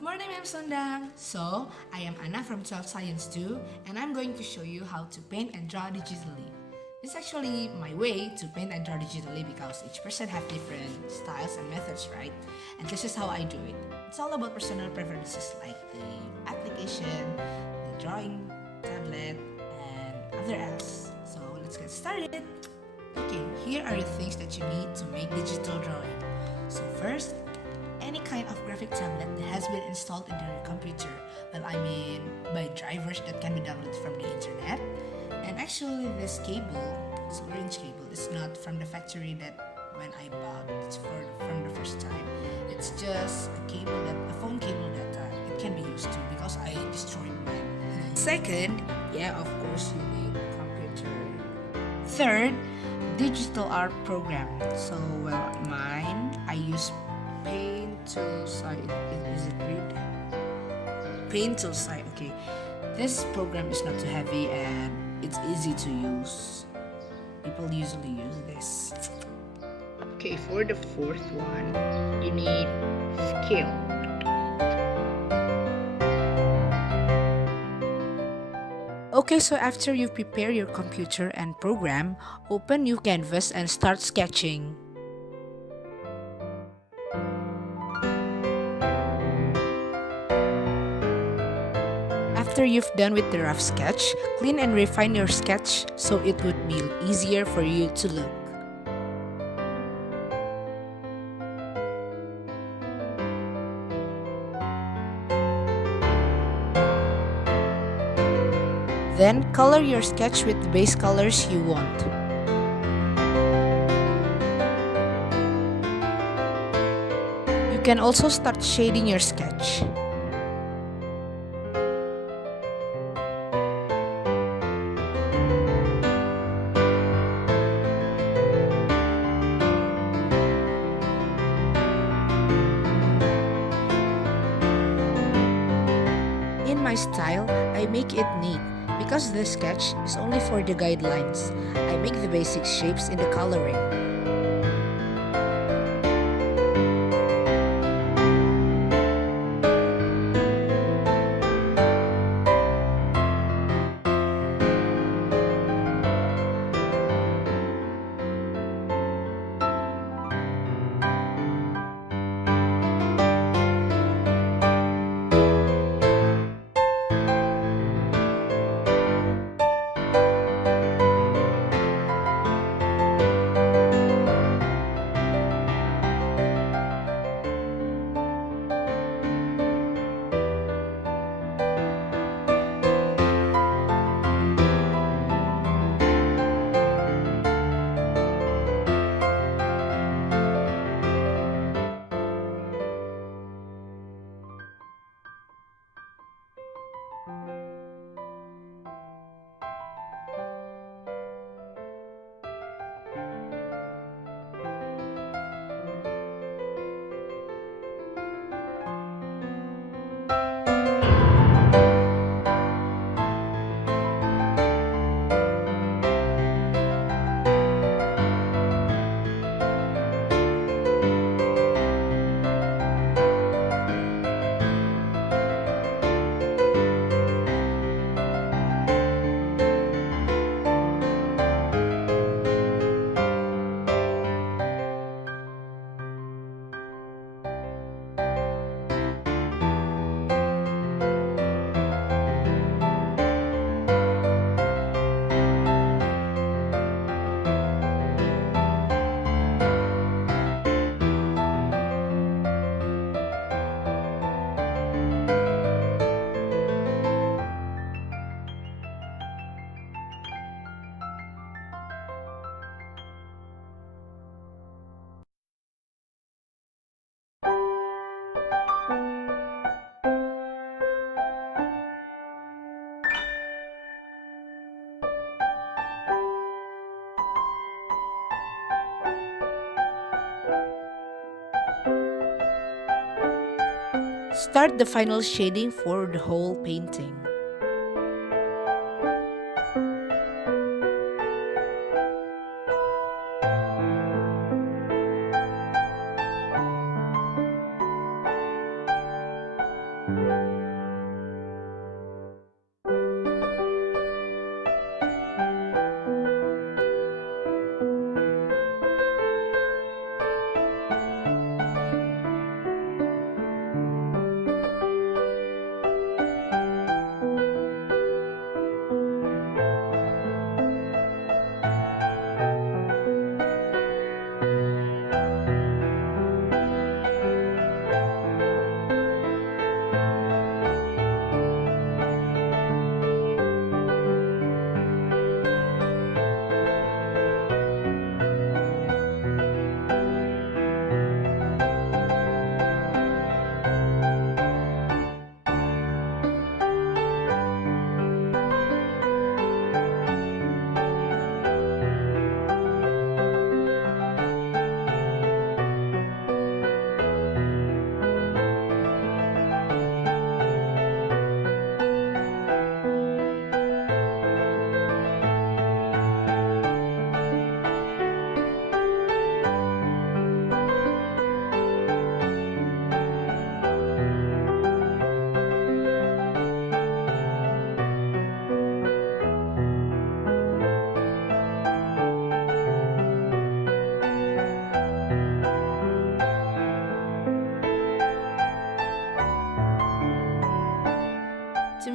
Good morning, Ma'am Sondang. So, I am Anna from 12 Science 2, and I'm going to show you how to paint and draw digitally. This is actually my way to paint and draw digitally because each person have different styles and methods, right? And this is how I do it. It's all about personal preferences like the application, the drawing tablet, and other apps. So, let's get started. Okay, here are the things that you need to make digital drawing. So first, any kind of graphic tablet that has been installed into your computer. Well, I mean by drivers that can be downloaded from the internet. And actually this cable, this orange cable, is not from the factory that when I bought it from the first time. It's just a phone cable that it can be used to because I destroyed mine. Second, yeah, of course you need a computer. Third, digital art program. So, well, mine, I use Paint Toolsite. Is it read? Paint Toolsite. Okay, this program is not too heavy and it's easy to use. People usually use this. Okay, for the fourth one, you need scale. Okay, so after you prepare your computer and program, open new canvas and start sketching. After you've done with the rough sketch, clean and refine your sketch so it would be easier for you to look. Then, color your sketch with the base colors you want. You can also start shading your sketch. In my style, I make it neat. Because this sketch is only for the guidelines, I make the basic shapes in the coloring. Start the final shading for the whole painting.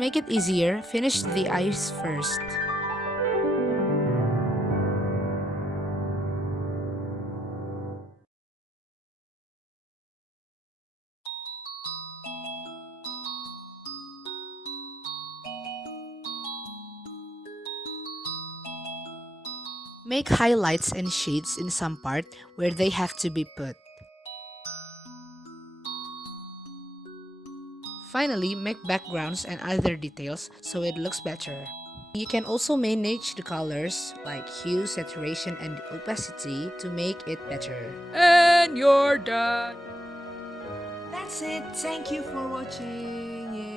make it easier, finish the eyes first. Make highlights and shades in some part where they have to be put. Finally, make backgrounds and other details so it looks better. You can also manage the colors like hue, saturation, and opacity to make it better. And you're done! That's it. Thank you for watching.